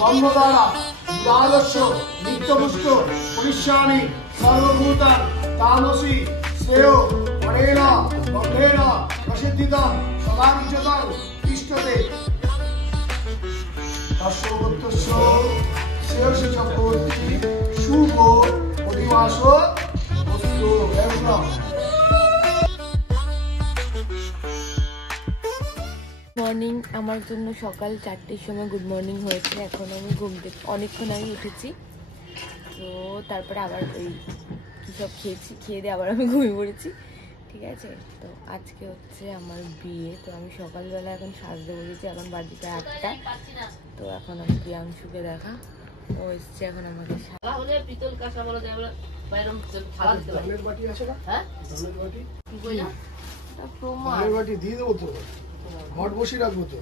গন্ধদ্বারা দ্বাদশ নিত্যপুষ্ট পরিষ্যামি সর্বভূতা তামসি শ্রেয় অনেন গন্ধেন প্রসিদ্ধিতং সদার্যতং তিষ্ঠতে তস্যগোত্রস্য শ্রেয়সী চক্রবর্তী শুভ অধিবাস বস্তু এরকম। মর্নিং আমার জন্য সকাল 4টের সময় গুড মর্নিং হয়েছে। এখন আমি ঘুম থেকে অনেকক্ষণ আগে উঠেছি, তো তারপরে আবার ওই কী সব খেয়েছি, খেয়ে দিয়ে আবার আমি ঘুমিয়ে পড়েছি। ঠিক আছে, তো আজকে হচ্ছে আমার বিয়ে, তো আমি সকালবেলা এখন সাজতে বলেছি। এখন বাজে প্রায় 8টা। তো এখন আমি প্রিয়াংশুকে দেখা, ও এসছে এখন আমাকে ঘট বসি রাখবো তো।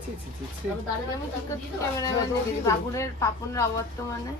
বাবুরের পাপনের অবর্তমানে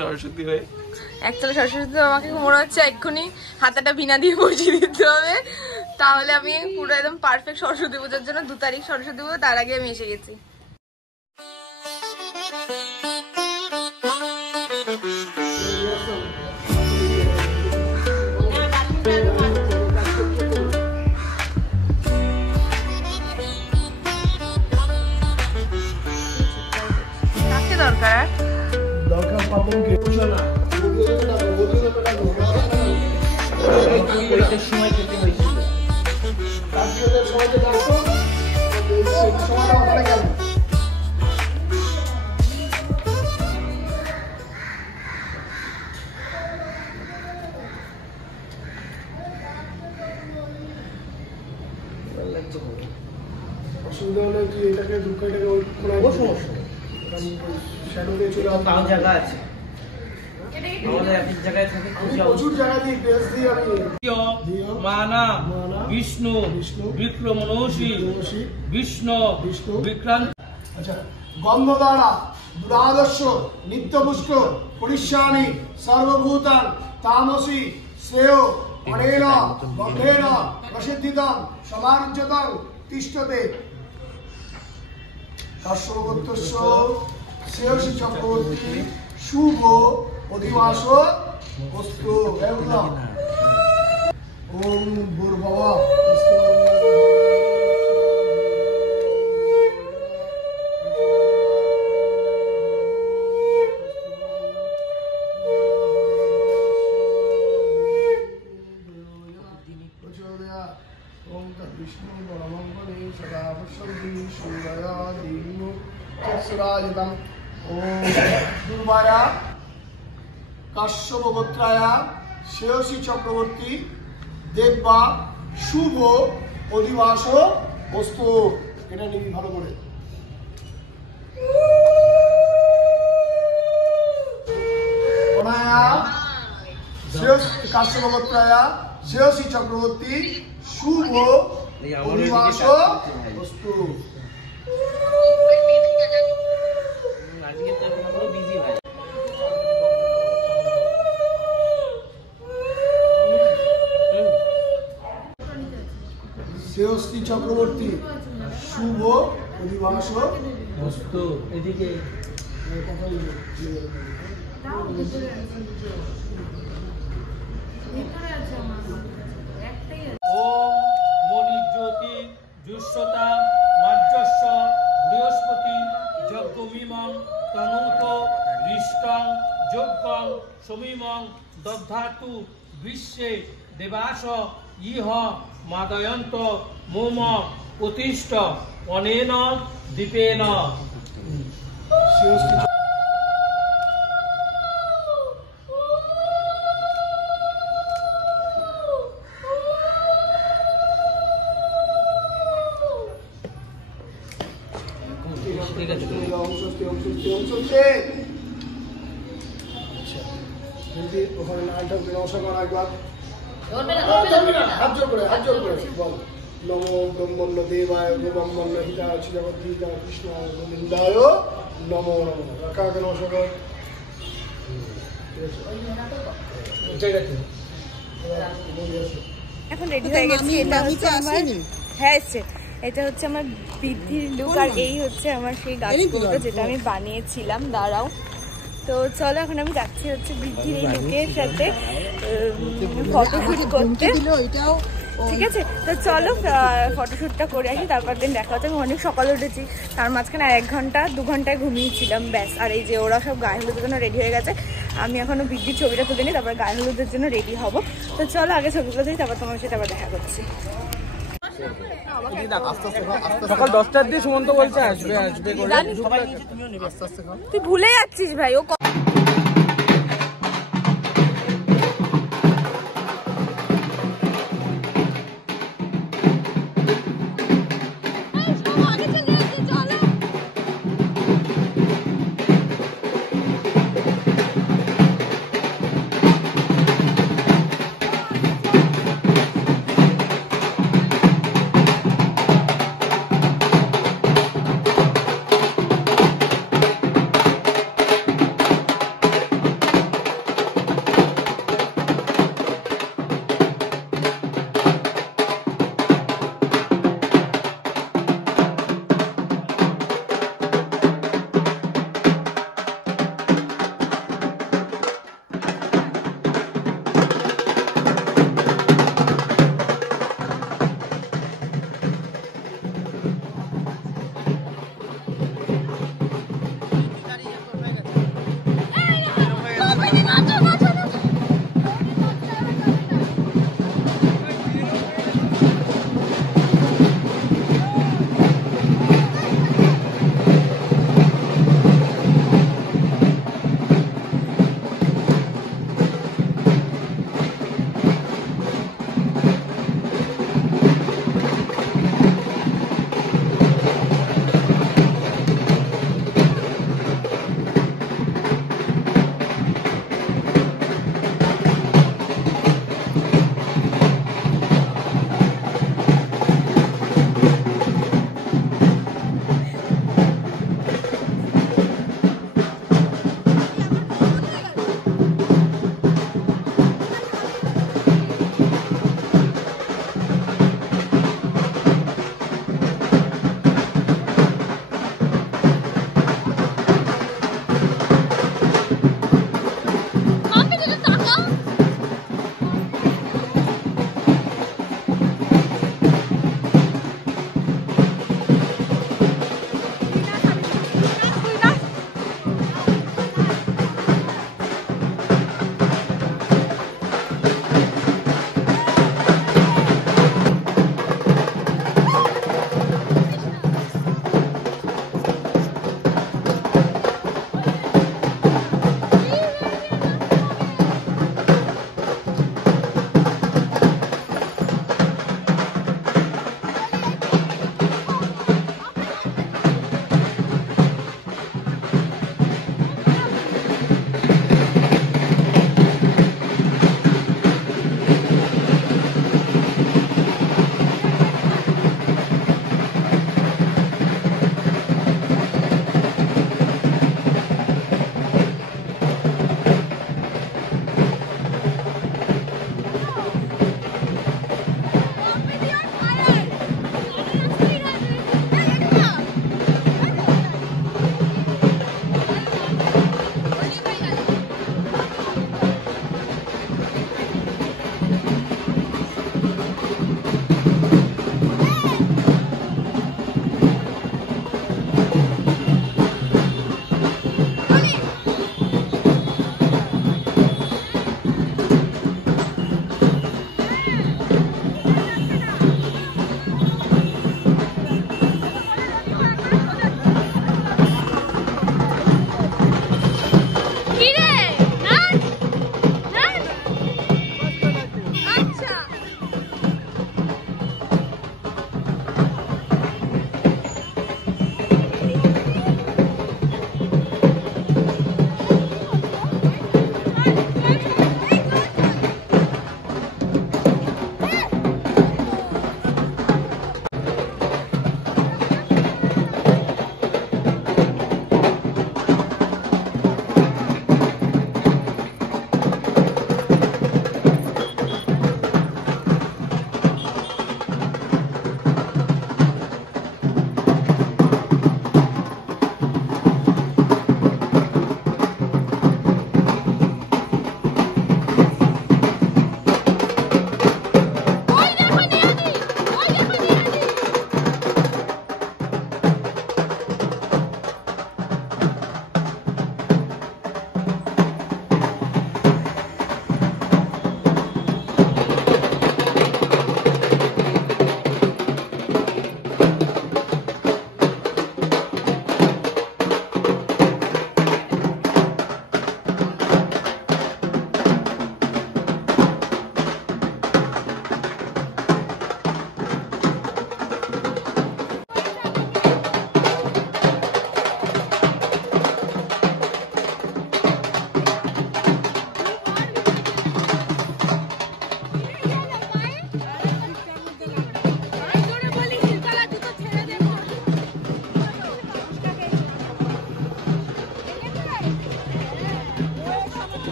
সরস্বতী হয়ে একচুয়ালি সরস্বতী আমাকে মনে হচ্ছে এক্ষুনি হাতাটা ভিনা দিয়ে বসিয়ে দিতে হবে, তাহলে আমি পুরো একদম পারফেক্ট সরস্বতী পুজোর জন্য 2 তারিখ সরস্বতী পুজো, তার আগে আমি এসে গেছি। কাকে দরকার দরকার পাবনকে না সময় খেতে হয়েছিল, তার সময়টা ডাকতো সময়টা ওখানে গেল। অসুবিধা হলে তুই এটাকে দুঃখটাকে ওই কোনো সমস্যা শ্যাডো দিয়ে চলে আসবে, তাও জায়গা আছে প্রচুর জায়গা দিয়ে পেজ দিয়ে আমি মানা বিষ্ণু বিক্রমণোষী বিষ্ণু বিক্রান্ত। আচ্ছা, গন্ধদ্বারা দ্বাদশ নিত্যপুষ্ট পরিষ্যামি সর্বভূতান তামসি শ্রেয় অনেন গন্ধেন প্রসিদ্ধিতং সদার্যতং তিষ্ঠতে তস্যগোত্রস্য শ্রেয়সী চক্রবর্তী শুভ অধিবাস বস্তু এরকম। ওম ভূর্ভুবঃ বিষ্ণু বরমঙ্গলে সদা পশ্যন্তি সূর্যয়া দীর্ঘ চক্ষুরায়তং। ওম দুর্বায়া কাশ্যপ গোত্রায়া শ্রেয়সী চক্রবর্তী দেববা শুভ অধিবাস বস্তু। এটা নিবি ভালো করে। অনায়া কাশ্যপ গোত্রায়া শ্রেয়সী চক্রবর্তী শুভ অধিবাস বস্তু। শ্রেয়সী চক্রবর্তী শুভ অধিবাস বস্তু। এদিকে ওম মণিজ্যোতি জুষ্যতা মার্জস্য বৃহস্পতি যজ্ঞমিমং তনুত হৃষ্টং যজ্ঞং সমীমং দগ্ধাতু বিশ্বে দেবাস ইহ মাদয়ন্ত মোম প্রতিষ্ঠ অনেন দীপেন। ঠিক আছে ওম স্বস্তি ওম স্বস্তি ওম স্বস্তি। আচ্ছা যদি ওখানে নামটা নমস্কার করা একবার হাত জোর করে বল নমো ব্রহ্মণ্য দেবায় ব্রহ্মণ্য হিতায় জগদ্ধিতা কৃষ্ণ গোবিন্দায় নমো নমঃ। কাকে নমস্কার কর। এখন রেডি হয়ে গেছি। এটা হচ্ছে আমার, হ্যাঁ এসছে, এটা হচ্ছে আমার বৃদ্ধির লুক আর এই হচ্ছে আমার সেই গাছগুলো যেটা আমি বানিয়েছিলাম। দাঁড়াও, তো চলো এখন আমি যাচ্ছি হচ্ছে বৃদ্ধির এই লুকের সাথে ফটোশুট করতে, ঠিক আছে? তো চলো ফটোশ্যুটটা করে আসি, তারপর দিন দেখা হচ্ছে। আমি অনেক সকালে উঠেছি, তার মাঝখানে 1 ঘন্টা 2 ঘন্টায় ঘুমিয়েছিলাম ব্যাস। আর এই যে ওরা সব গায়ে হলুদের জন্য রেডি হয়ে গেছে, আমি এখনো বৃদ্ধির ছবিটা তুলে নিই, তারপর গায়ে হলুদের জন্য রেডি হব। তো চলো আগে ছবিগুলো দিই, তারপর তোমার সাথে আবার দেখা করছি। সকাল 10টার দিয়ে সুমন্ত বলছে আসবে তুই ভুলে যাচ্ছিস ভাই। ও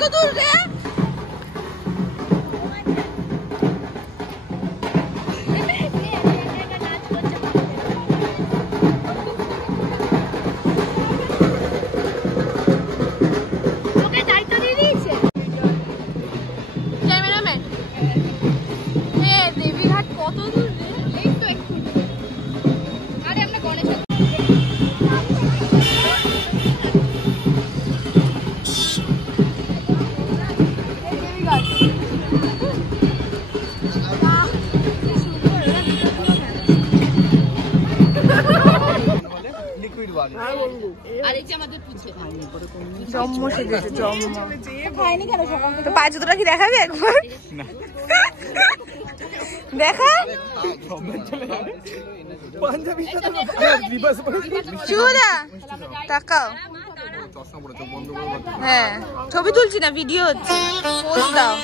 কত দূর রে? দেবীঘাট কত দূর রে? এই তো একটু। আরে আমরা গণেশ পায়ে জুতোটা কি দেখাবি একবার? দেখা চুদা তাকাও। হ্যাঁ ছবি তুলছি না, ভিডিও হচ্ছে, পোজ দাও।